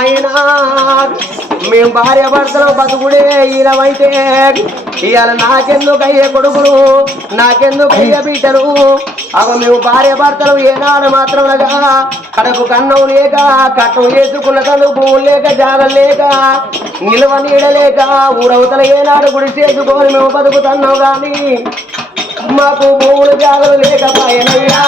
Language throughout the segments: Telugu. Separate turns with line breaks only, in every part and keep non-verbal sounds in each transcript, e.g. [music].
నాయనా మేము భార్య భర్తలు బతుకుడే ఈయనమైతే ఇవాళ నాకెందుకు అయ్యే కొడుకులు? నాకెందుకు అయ్యే బిడ్డలు? అవి మేము భార్య భర్తలు ఏనాడు మాత్రం కడకు కన్నం లేక కట్టం చేసుకున్న కన్ను లేక జాగలు లేక నిలువ నీడలేక ఊరవతల ఏనాడు గుడి చేసుకొని మేము బతుకుతున్నాం కానీ మాకు భూములు జాగలు లేకపోయినయ్యా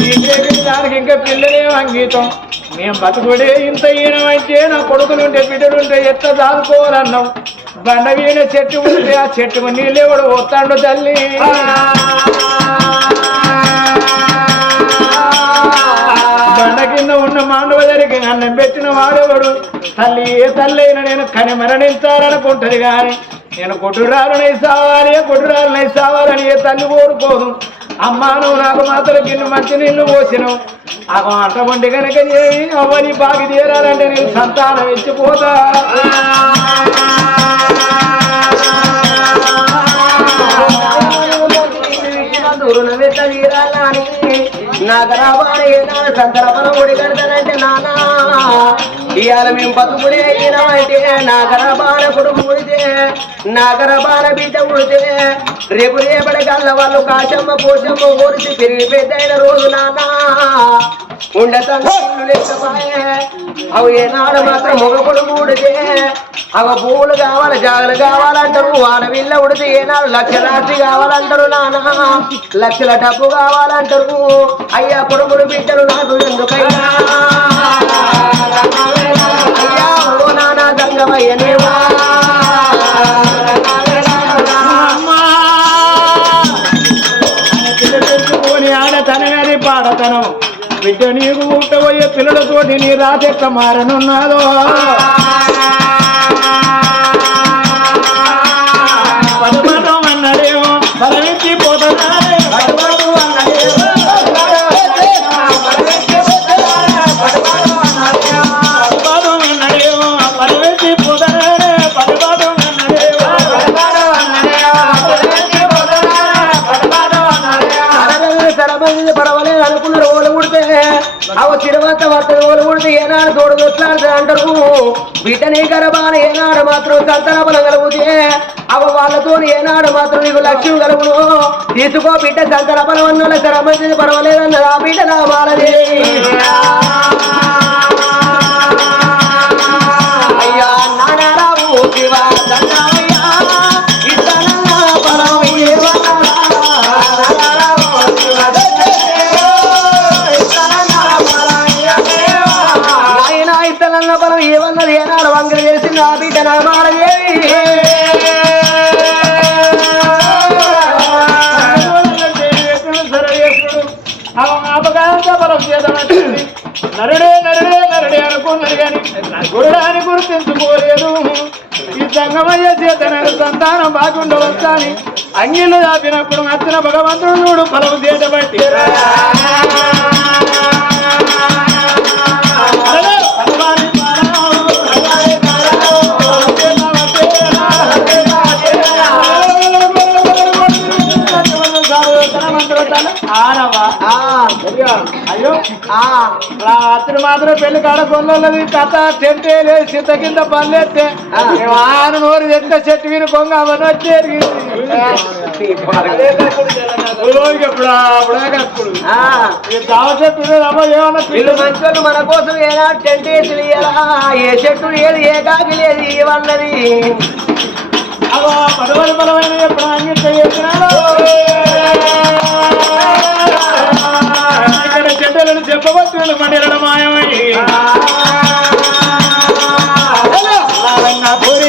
మీతలు
ఇంకా పిల్లలే అంగీతం. మేము బతుకుడే ఇంత ఈయనమైతే నా కొడుకులుంటే బిడ్డలుంటే ఎత్త దాదుకోవాలన్నాం బండ వీణ చెట్టు ఉంటే ఆ చెట్టుకు నీళ్ళెవడు వస్తాడు తల్లి? కింద మాండవ జరిగి అన్నం పెట్టిన వాడెవడు? తల్లి ఏ తల్లి అయినా నేను కని మరణించాలనుకుంటది కానీ నేను కొట్టురాలనై సావాలి కొట్టురాలనై సావాలని ఏ తల్లి కోరుకోదు. అమ్మా నువ్వు నాకు మాత్రం గిన్ను మంచి నీళ్ళు పోసినావు. ఆ మాట వండి కనుక అవ్వని బాగి తీరాలంటే నేను సంతానం ఇచ్చిపోతా.
ఇవాళ మేము బతుకుడే అయినామంటే నా కొడుకు ఉడితే నా బిడ్డ ఉడితే రేపు రేపటి కల్ల వాళ్ళు కాశమ్మ పోషమ్మ ఊరిసి తిరిగి పెద్దయిన రోజు నానా ఉండతంగా లేకపోయే అవి ఏనాడు మాత్రం మొగ కొడుకు ఉడితే అవ పూలు కావాలి జాగలు కావాలంటారు వాళ్ళ విల్ల ఉడితే ఏనాడు లక్ష రాత్రి కావాలంటారు నాన్న లక్షల డబ్బు కావాలంటారు అయ్యా కొడుకులు బిడ్డలు నాకు ఎందుకయ్యా? అయ్యా ఓ నాన్న గంగమయ్యనేవా
పాడతనం. బిడ్డ నీకు పుట్టబోయే పిల్లలతోటి నీ రాజెక్క మారనున్నాదో.
బిడ్డని గర్భాన ఏనాడు మాత్రం సంతాన బలం కలుగుతే అవ వాళ్ళతో ఏనాడు మాత్రం నీకు లక్ష్యం కలుగును. తీసుకో బిడ్డ సంతాన బలం అన్న సరబంది పడవలేదన్న బిడ్డ నా మాలదే
గురుడాన్ని గుర్తించుకోలేదు ఈ సంగమయ్య చేత సంతానం బాగుండవచ్చు అని అంగిళ్ళు దాపినప్పుడు నచ్చిన భగవంతుడు చూడు ఫలము చేతబట్టి అయ్యో.
ఆ,
రాత్రి మాత్రం పెళ్ళి కాడ కొల్లది కథ చెట్టు లేదు చిత్త కింద పల్లెత్తే ఆన నోరు ఎంత చెట్టు విని కొంగ అవన్నీ వచ్చి ఎరిగింది ఎప్పుడు అప్పుడు
ఆ.
ఈ దావ చెట్టు మీద అమ్మ ఏమన్నా
వీళ్ళు మంచోళ్ళు మన కోసం ఏనాడు టెంట్ వేసి ఇయ్యాలా? ఏ చెట్టు లేదు ఏ కాకి లేదు ఇవన్నది
అగో పదవది బలమైన ఎప్పుడు చేసినాడు చెప్పవచ్చు మండల మాయమై పూరి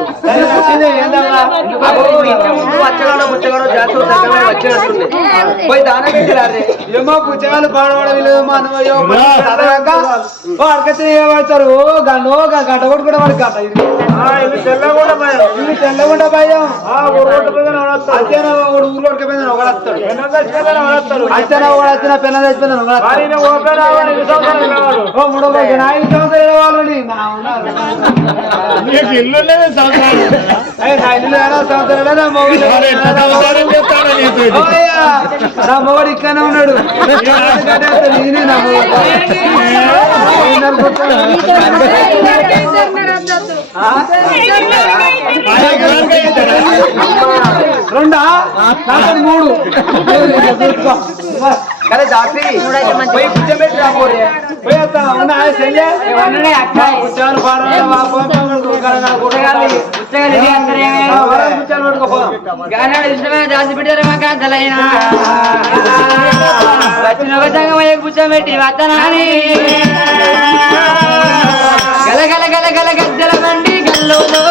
పోయి
ఓ గన్నో గంట కూడా వాడు కట్ట ఇది. తెల్లగొండ అత్యనా ఊరు కొడకపోయింది ఒకడత్తాడు అత్యనా మూడో సంవత్సరాలు
ఇల్లు సంవత్సరాలు
నా మొగడు ఇక్కడనే ఉన్నాడు నా రెండా మూడు
కానీ దాత్రి పోయి కూర్చోబెట్టి రాబోరే
దాచిపెట్టారు మాకు కూర్చోబెట్టి గల గల గల గల గజ్జల బండి
గల్లోలో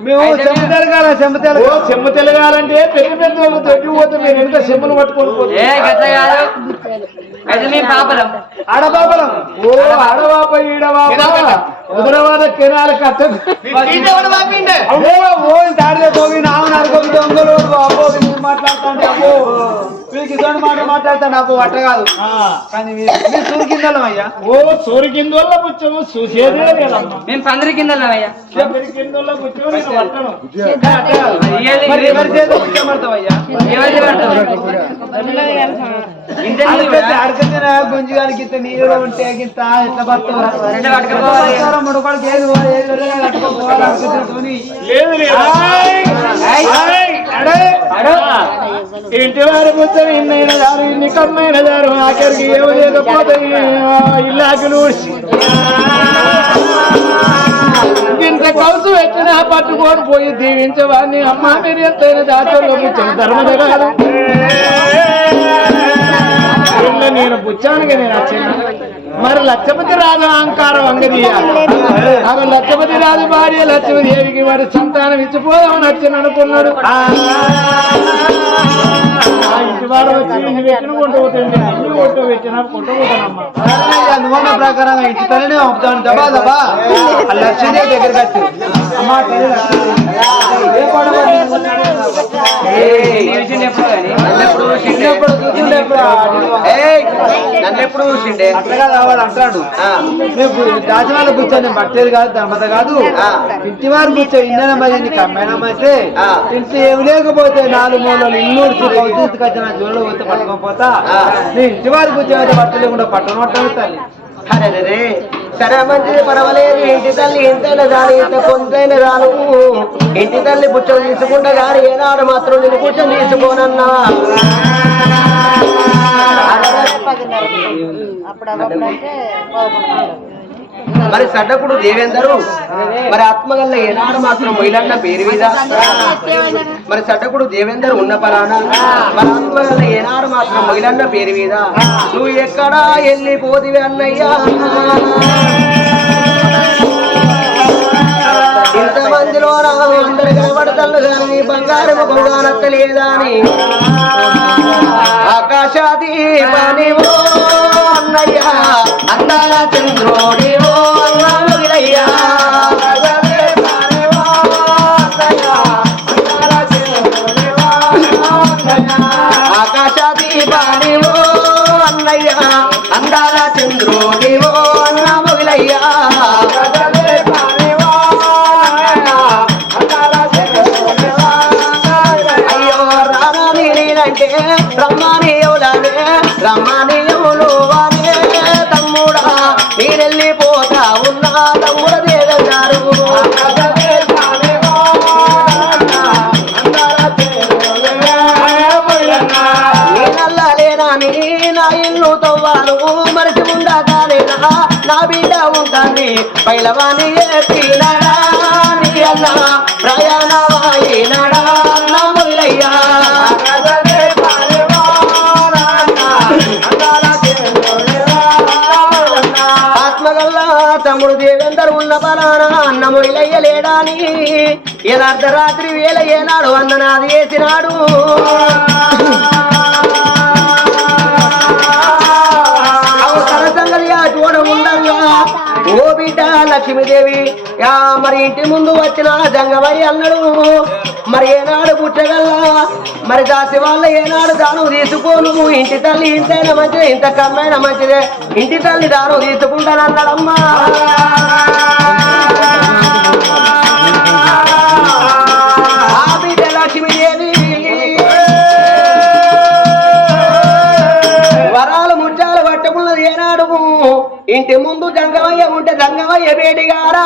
మేము
చెంబు తెలగాల తెలగా చెంబు తెలగాలంటే పెద్ద పెద్ద వాళ్ళు తొట్టి పోతే మీరు ఎంత చెంబులు పట్టుకొని
మేము
ఆడబాబలం ఓ ఆడబాబ ఈడబాబ ఉదరవాద కెనాల కట్ట. అబ్బో, ఓ దారిలో పోయి నావు నరకొక దొంగలు. అబ్బో వీళ్ళు మాట్లాడుతాండి అబ్బో వీళ్ళకి ఇటువంటి మాట మాట్లాడతాను అబ్బో అట్ట కాదు. కానీ అయ్యా.
ఓ సూరికిందోళ్ళ పుచ్చము చూసేదే లేదమ్మా.
మేము పందిరి కింద అయ్యా.
కిందోళ్ళ
ఎవరి ఇంత ఉంటే ఎట్లా ఏది పోవాలి, ఏది కట్టుకోపోవాలి,
ఇంటి వారి పుచ్చం ఇన్నైన దారు ఇన్ని కమ్మైన దారు ఆఖరికి ఏమి లేకపోతే ఇల్లాకులు ఇంత కౌసు వచ్చినా పట్టుకొని పోయి దీవించవాన్ని అమ్మ మీరు ఎంతైనా దాంట్లో పుచ్చం ధర్మద కాదు నేను పుచ్చానికి నేను వచ్చిన. మరి లక్షపతి రాజు అహంకారం అంగదీయాలి. ఆమె లక్షపతి రాజు భార్య లక్ష్మీదేవికి మరి సంతానం ఇచ్చిపోదామని వచ్చిన అనుకున్నాడు. ఆ ఇంటి వాడు వచ్చి పెట్టిన కొంట పోతుంది పెట్టినా కొంట పోతానమ్మా
ప్రకారం ఇంటి తల్లినే పంపుతాను దబా దబా. లక్ష్మీదేవి అమ్మా
నన్నెప్పుడు చూసిండే
చిన్నప్పుడు చూస్తుండే ఎప్పుడు
చూసిండే
అట్లా కాదు అంటాడు మేము దాచనాలు కూర్చొని బట్టేది కాదు ధర్మత కాదు ఇంటి వారు కూర్చో ఇన్న మరి నీకు అమ్మాయినమైతే
ఆ.
ఇంటి ఏమి లేకపోతే నాలుగు మూలలు ఇల్లు తీసుకొచ్చిన జోళ్ళు పోతే పట్టుకోపోతా నీ ఇంటి వారు కూర్చోయితే బట్టలు లేకుండా పట్టణం పట్టాలి తల్లి.
అరెరెరే. సరే మంచిది పర్వాలేదు. ఇంటి తల్లి ఎంతైనా రాని ఎంత కొంతైనా రాను. ఇంటి తల్లి బుచ్చలు తీసుకుంటా గాని ఏనాడు మాత్రం నేను కూర్చొని తీసుకోనన్నా. అప్పుడు మరి సడ్డకుడు దేవేందరు? మరి ఆత్మగల్ల ఏనాడు మాత్రం మొయిలన్న పేరు మీద? మరి సడ్డకుడు దేవేందరు ఉన్న పరాన? మరి ఆత్మగల్ల ఏనాడు మాత్రం మొయిలన్న పేరు మీద? నువ్వు ఎక్కడా వెళ్ళిపోతివి అన్నయ్యా? ఇంతమందిలో అందరు కనబడతలు కానీ బంగారం ముఖంగానత్తలేదా అని? ఆకాశాదీపనివో అన్నయ్యా అందాల చంద్రోడివో అన్నయ్యా ఆకాశాదీపానివో అన్నయ్య. అందాల అన్న మొగిలయ్యా అయ్యో నేనంటే నా బిడ్డ ఉంటుంది పైలవాణి ఏపినాడా నీ అన్న నా ముల్లయ్యా ఆత్మగల్లా తమ్ముడు దేవేందర్ ఉన్న బలానా అన్న మొయిలయ్య లేడాని యథార్థ రాత్రి వేల ఏనాడు అన్ననాది వేసినాడు. లక్ష్మీదేవి. యా మరి ఇంటి ముందు వచ్చిన జంగవరి అన్నాడు మరి ఏనాడు పుట్టగల్లా? మరి దాసి వాళ్ళ ఏనాడు దానం తీసుకోను. ఇంటి తల్లి ఇంతైనా మంచిదే ఇంత కమ్మైనా మంచిదే. ఇంటి తల్లి దానం తీసుకుంటానన్నాడమ్మా. ఇంటి ముందు జంగమయ్య ఉంటే జంగమయ్య వేడిగారా?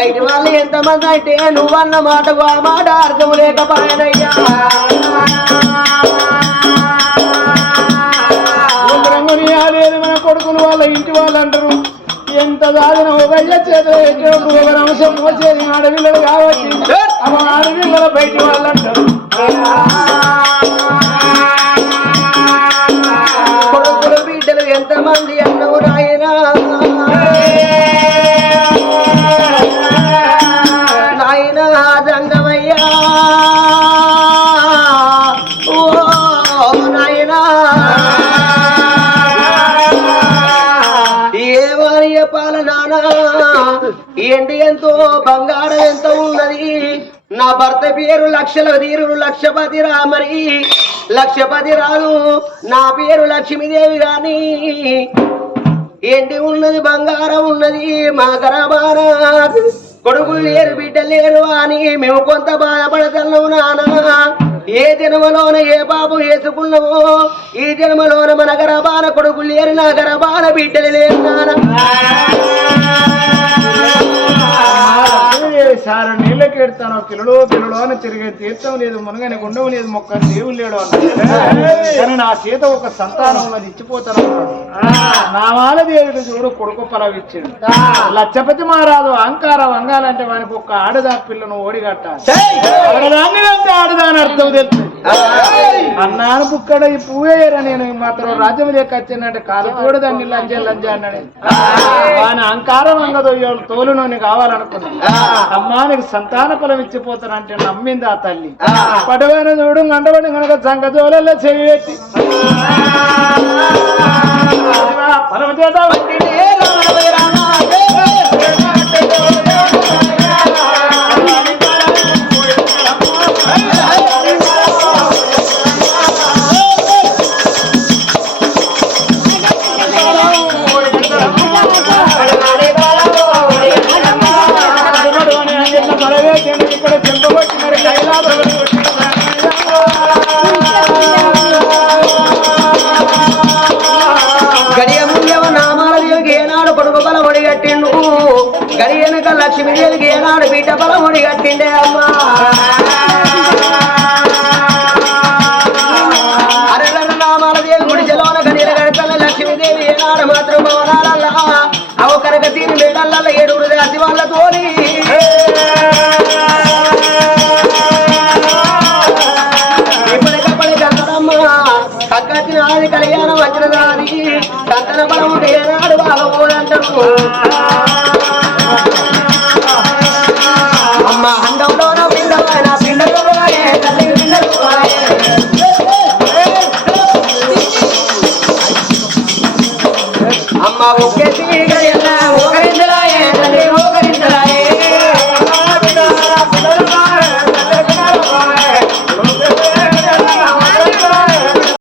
బయటి
వాళ్ళు ఎంతమంది అంటే నువ్వన్న మాటకు ఆ మాట అర్థం లేకపోయానయ్యా.
మన కొడుకులు వాళ్ళ ఇంటి వాళ్ళు అంటారు. ఎంత దాదిన ఒక అయ్య చేతిలో పెట్టినప్పుడు ఒక అంశం మోసేది ఆడపిల్లలు కాబట్టి అవ ఆడపిల్లల బయటి వాళ్ళు అంటారు.
ఎంతో బంగారం ఎంత ఉన్నది నా భర్త పేరు లక్షల తీరు లక్షపతి రామరి లక్షపతి రాదు నా పేరు లక్ష్మీదేవి గాని ఏంటి ఉన్నది బంగారం ఉన్నది? మా గరబార కొడుకులు లేరు బిడ్డలు లేరు అని మేము కొంత బాధపడతాము నానా. ఏ జన్మలోన ఏ బాబు వేసుకున్నామో ఈ జన్మలోన మన గరబాన కొడుకులు లేరు నా గరబాన బిడ్డలు లేరు నానా.
సార్ నీళ్ళకి ఎడతాను పిల్లలు పిల్లలు అని తిరిగే తీర్థం లేదు మునగని గుండవు లేదు మొక్క దేవుడు లేడు అన్నాడు. [laughs] నా చేత ఒక సంతానం ఉన్నది ఇచ్చిపోతాను. నా వాళ్ళ దేవుడు చూడు కొడుకు పలవిచ్చాడు లచ్చపతి మారాదు అహంకారం వంగాలంటే వానికి ఒక ఆడదా పిల్లను ఓడిగట్టాలి. ఆడదాన్ని అంటే ఆడదాని అర్థం తెలుసు. అన్నాను బుక్కడ ఈ పువ్వేయరా నేను మాత్రం రాజ్యం లేక వచ్చిందంటే కాలు కూడా దాన్ని లంజ లంజ అన్నాడు వాని అహంకారం వంగదు తోలునోని కావాలనుకున్నా అమ్మా నీకు సంతాన ఫలం ఇచ్చిపోతానంటే నమ్మింది ఆ తల్లి పడవైన చూడు గంటపడి కనుక సంగ జోలలో చెవి పెట్టి ఫలం చేత
లక్ష్మీదేవికి ఏనాడు బిడ్డ బలం ఒడిగట్టిండే అమ్మా.